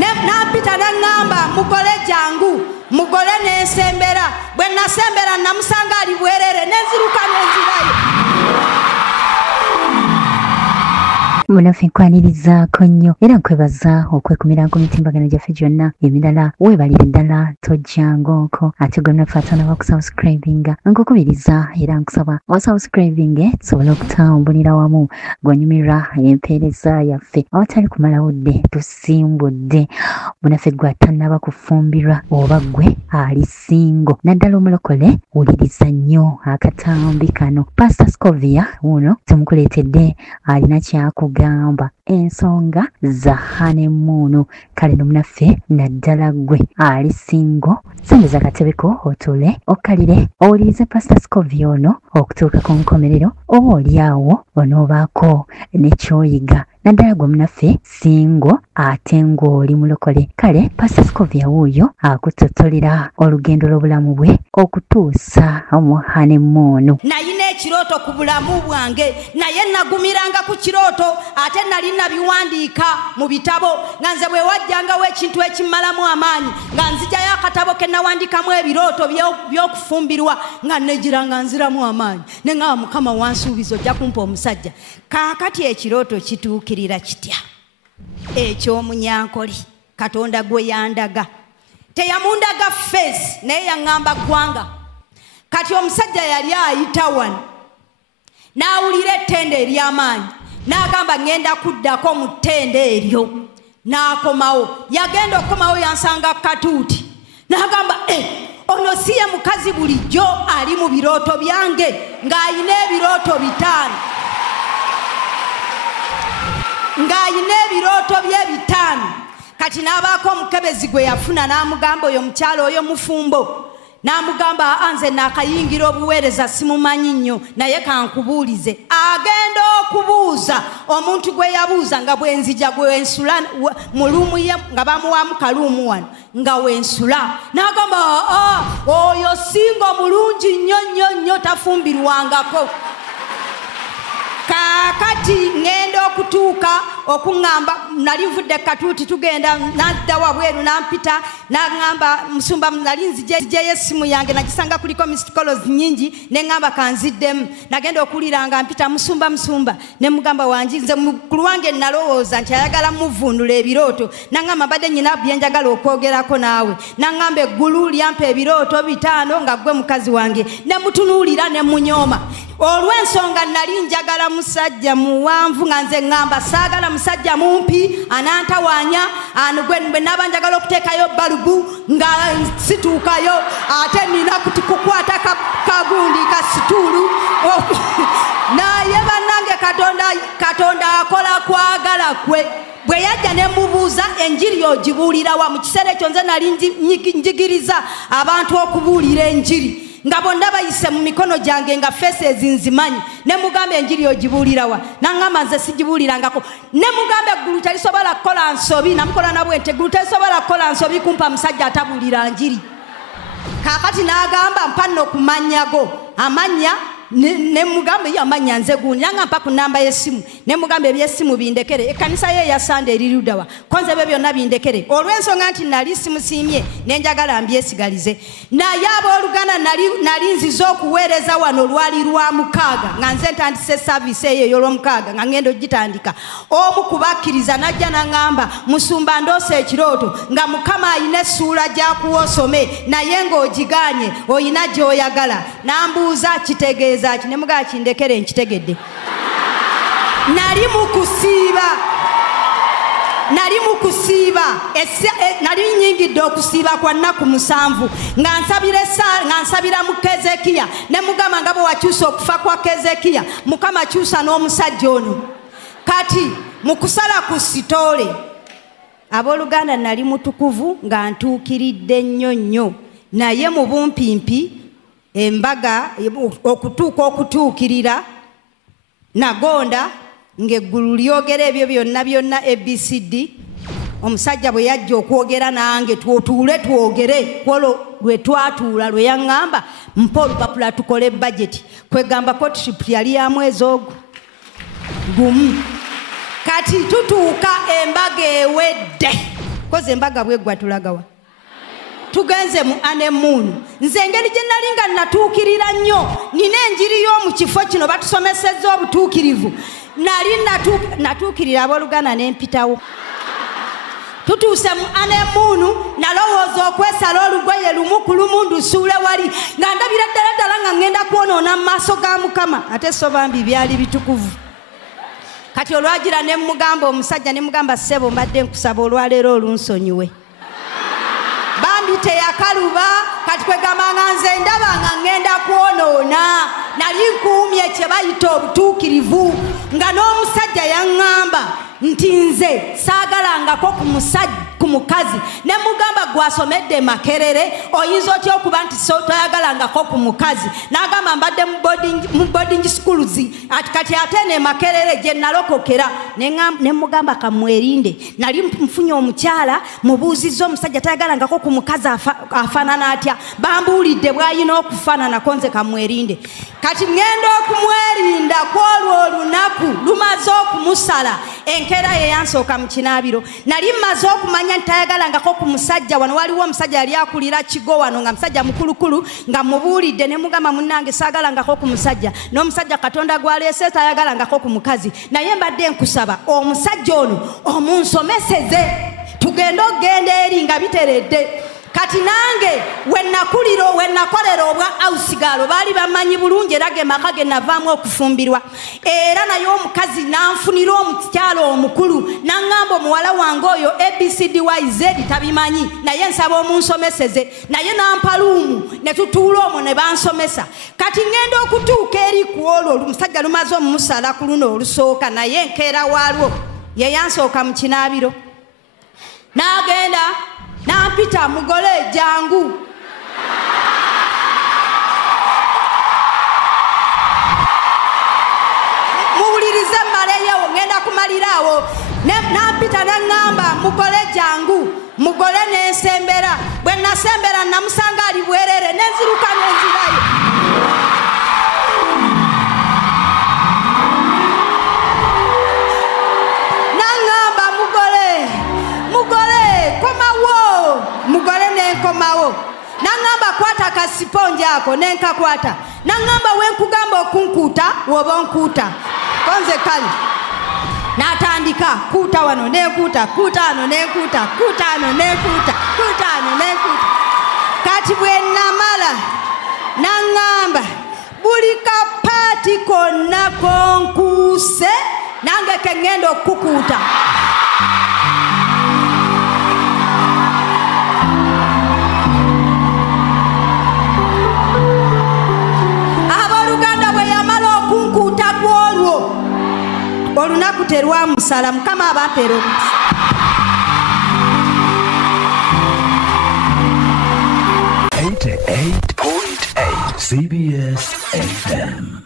Nampita nangamba mugole jangu mugole nensembera bwe nasembera namusanga ali bwerere nenziruka nenzirayo. Munafikwaniriza konyo era nkwebaza okwekumira ku mitimbagano gyaffe gyonna emirala weebalire ddala tojjangoko ate gwe mnafatana bakusubscribinga nkukubiriza era nkusaba wasubscribinge tusobole okutambulira wamu gwonyumirwa empeereza yaffe awatali kumala budde tusimbudde munaffe gwe atannaba kufumbirwa oba gwe ali singo naddala omulokole wuliriza nnyo akatambi kano. Pastor Scovia uno tumukuleetedde alina kyakugamba ensonga za honeymoon kale nomunaffe naddala gwe ali singo sembeza katebeko otule okkalire owulirize Pastor Scovia ono okutuuka ku nkomerero oba oliawo onoobaako nekyoyiga naddala gwe munaffe singo ate ng'oli mulokole. Kale Pastor Scovia wuuyo akutotolera olugendo lw'obulamu bwe okutuusa mu honeymoon. Nayina ekirooto ku bulamu bwange naye nagumiranga ku kirooto ate nali nabiwandiika mu bitabo nga nze bwe wajjangawo ekintu ekimalamu amaanyi nga nzijayo akatabo ke nawandiikamu ebirooto by'okufumbirwa nga negira nga nziramu amaanyi ne nga Mukama wansuubiza ojja kumpa omusajja. Kaakati ekirooto kituukirira kitya? Ekyomunyankoli Katonda gwe yandaga teyamundaga face naye yaŋŋamba ggwanga. Kati omusajja yali ayita wano n'awulira ettende ery'amaanyi n'agamba ngenda kuddako mu ttende eryo n'akomawo. Yagenda okukomawo yansanga katuuti n'agamba ono si ye mukazi bulijjo ali mu birooto byange ng'ayina ebirooto 5 ng'ayina ebirooto bye 5. Kati n'abaako omukebezi gwe yafuna n'amugamba oyo mukyalo oyo mufumbo n'amugamba anze nakayingira obuweereza simumanyi nnyo naye kankubuulize. Agenda okubuuza omuntu gwe yabuuza nga bwenzija gwensula mu luumu ye nga bamuwamu kaluumu wano nga wensula n'agamba oyo singo mulungi nnyo tafumbirwangako. Kaakati ngenda okutuuka okuŋŋamba nali nvudde katuuti tugenda nadda wabweru nampita n'aŋŋamba musumba nali nzijeyo essimu yange nagisanga kuliko missed calls nnyingi neŋŋamba kanziddemu. Nagenda okuwulira nga mpita musumba ne mugamba wangi nze mukulu wange nalowooza nti ayagala muvundula ebirooto naŋŋamba mbadde nnyina byenjagala okwogerako naawe naŋŋamba eggulu lyampa ebirooto 5 nga gwe mukazi wange ne mutunuulira ne munyooma. Olw'ensonga nali njagala musajja muwanvu nga nze ŋŋamba saagala musajja mumpi anantawaanya bwe naba njagala okuteekayo balubu nga situukayo ate nina kukwata kagundi ka situulu naye bannange Katonda akola kwagala kwe. Bwe yajja ne mubuuza enjiri ogibuulira wa mu kiseera ekyo nze nali njigiriza abantu okubuulira enjiri nga bonna bayise mu mikono gyange nga faces nzimanyi ne mugamba enjiri ogibuulira wa naŋŋamba nze sigibuulirangako ne mugamba eggulu terisobola kukola nsobi namukola nabwe nti eggulu terisobola kukola nsobi kumpa musajja atabuulira njiri. Kaakati n'agamba mpa nno ku mannyago amanya ne mugamba yamanya nze gundi nanga mpa ku namba y'essimu ne mugamba eby'essimu bindekere ekkanisa ye ya Sunday erirudawa konze byo byonna bindekere olw'ensonga nti nali simusiimye nenjagala mbyesigalize. Naye abooluganda nali nziza okuweereza wano lwali lwa 6 nga nze ntandise service eyo ey'olw'omukaaga nga ngenda ogitandika. Omu kubakkiriza najja n'aŋŋamba musumba ndoose ekirooto nga Mukama ayina essuula gy'akuwa osome naye ng'ogigaanye oyina gy'oyagala. Nambuuza kitegeeza ki ne mugaa kindekere nkitegedde. Nali mu kusiiba nali nnyingidde okusiiba kwa nnaku 7 nga nsabira mu Kezekiya ne mugamba nga bwe wakyusa okufa kwa Kezekiya Mukama kyusa n'omusajja ono. Kati mu kusala ku sitoole abooluganda nali mutukuvu nga ntuukiridde nnyo naye mu bumpimpi embaga okutuuka okutuukirira nagonda ng'eggulu lyogera ebyo byonna ABCD. Omusajja bwe yajja okwogera nange tutuule twogere kwolwo lwe twatuula lwe yaŋŋamba mpa olupapula tukole budget kwegamba courtship yali ya mwezi ogwo gumu. Kati tutuuka embaga ewedde koze embaga bwegwa tulagawa tugenze mu anemoon nze engeri gye nali nga natuukirira nnyo nina enjiri y'omu kifo kino batusomesezza obutuukirivu nali natuukirira abooluganda n'empitawo tutuuse mu anemoon nalowooza okwesala olugoye lumu ku lumu ndusuule wali nga ndabira ddala nga ngenda kwonoona mu maaso ga Mukama ate so bambi byali bitukuvu kati olwagira ne mugamba omusajja ne mugamba ssebo mbadde nkusaba olwaleero olunsonyiwe bambi teyakaluba kati kwegambanga nze ndaba nga ngenda kwonoona nali nkuumye kye bayita obutuukirivu nga n'omusajja yaŋŋamba nti nze saagalangako ku mukazi ne mugamba gwasomedde Makerere oyinza otya okuba nti toyagalangako ku mukazi n'agamba mbadde mu boarding schools kati ate ne Makerere gye nalokokera ne mugamba kamwerinde nali mfunye omukyala mubuuzizza omusajja tayagalangako ku mukazi afaanana atya bambuulidde bw'ayina okufaananako nze kamwerinde kati ngenda okumwerinda kwolwo olunaku lumaze okumusala enkeera ye yansooka mu kinaabiro nali mmaze okumanya nti tayagalangako ku musajja wano waliwo omusajja yali akulira kigo wano nga musajja mukulukulu nga mubuulidde ne mugamba munnange saagalangako ku musajja n'omusajja Katonda gwaleese tayagalangako ku mukazi naye mbadde nkusaba omusajja ono omunsomeseze tugende okgenda eri nga biteredde kati nange wenakolera obwa ausigalo baali bamanyi bulungi era ge maka ge navaamu okufumbirwa era naye omukazi nanfunira omukyalo omukulu naŋŋamba omuwala wange oyo ABCDYZ tabimanyi naye nsaba omunsomeseze naye nampaluumu ne tutuula omwo ne bansomesa kati ngenda okutuuka eri ku olwo omusajja lumaze omumusala ku luno olusooka naye enkeera waalwo ye yansooka mu kinaabiro n'agenda nampita mugole jangu muwulirize mmaleyo ngenda kumaliraawo nampita naŋŋamba mugole jangu mugole n'ensembera bwe nasembera namusanga ali bwerere nenziruka nenzirayo naŋŋamba mugole komawo mugole nenkomawo naŋŋamba kwata kasiponje ako nenkakwata naŋŋamba wenkugamba okunkuuta woba onkuuta konze kali n'atandika kuuta wano nenkuuta kuuta wano nenkuuta kuuta wano nenkuuta kuuta wano nenkuuta kati bwe namala naŋŋamba buli kapaati konna konkuuse nange keŋŋenda okukukuuta olunaku terwamusala Mukama abampeera omukisa CBS FM.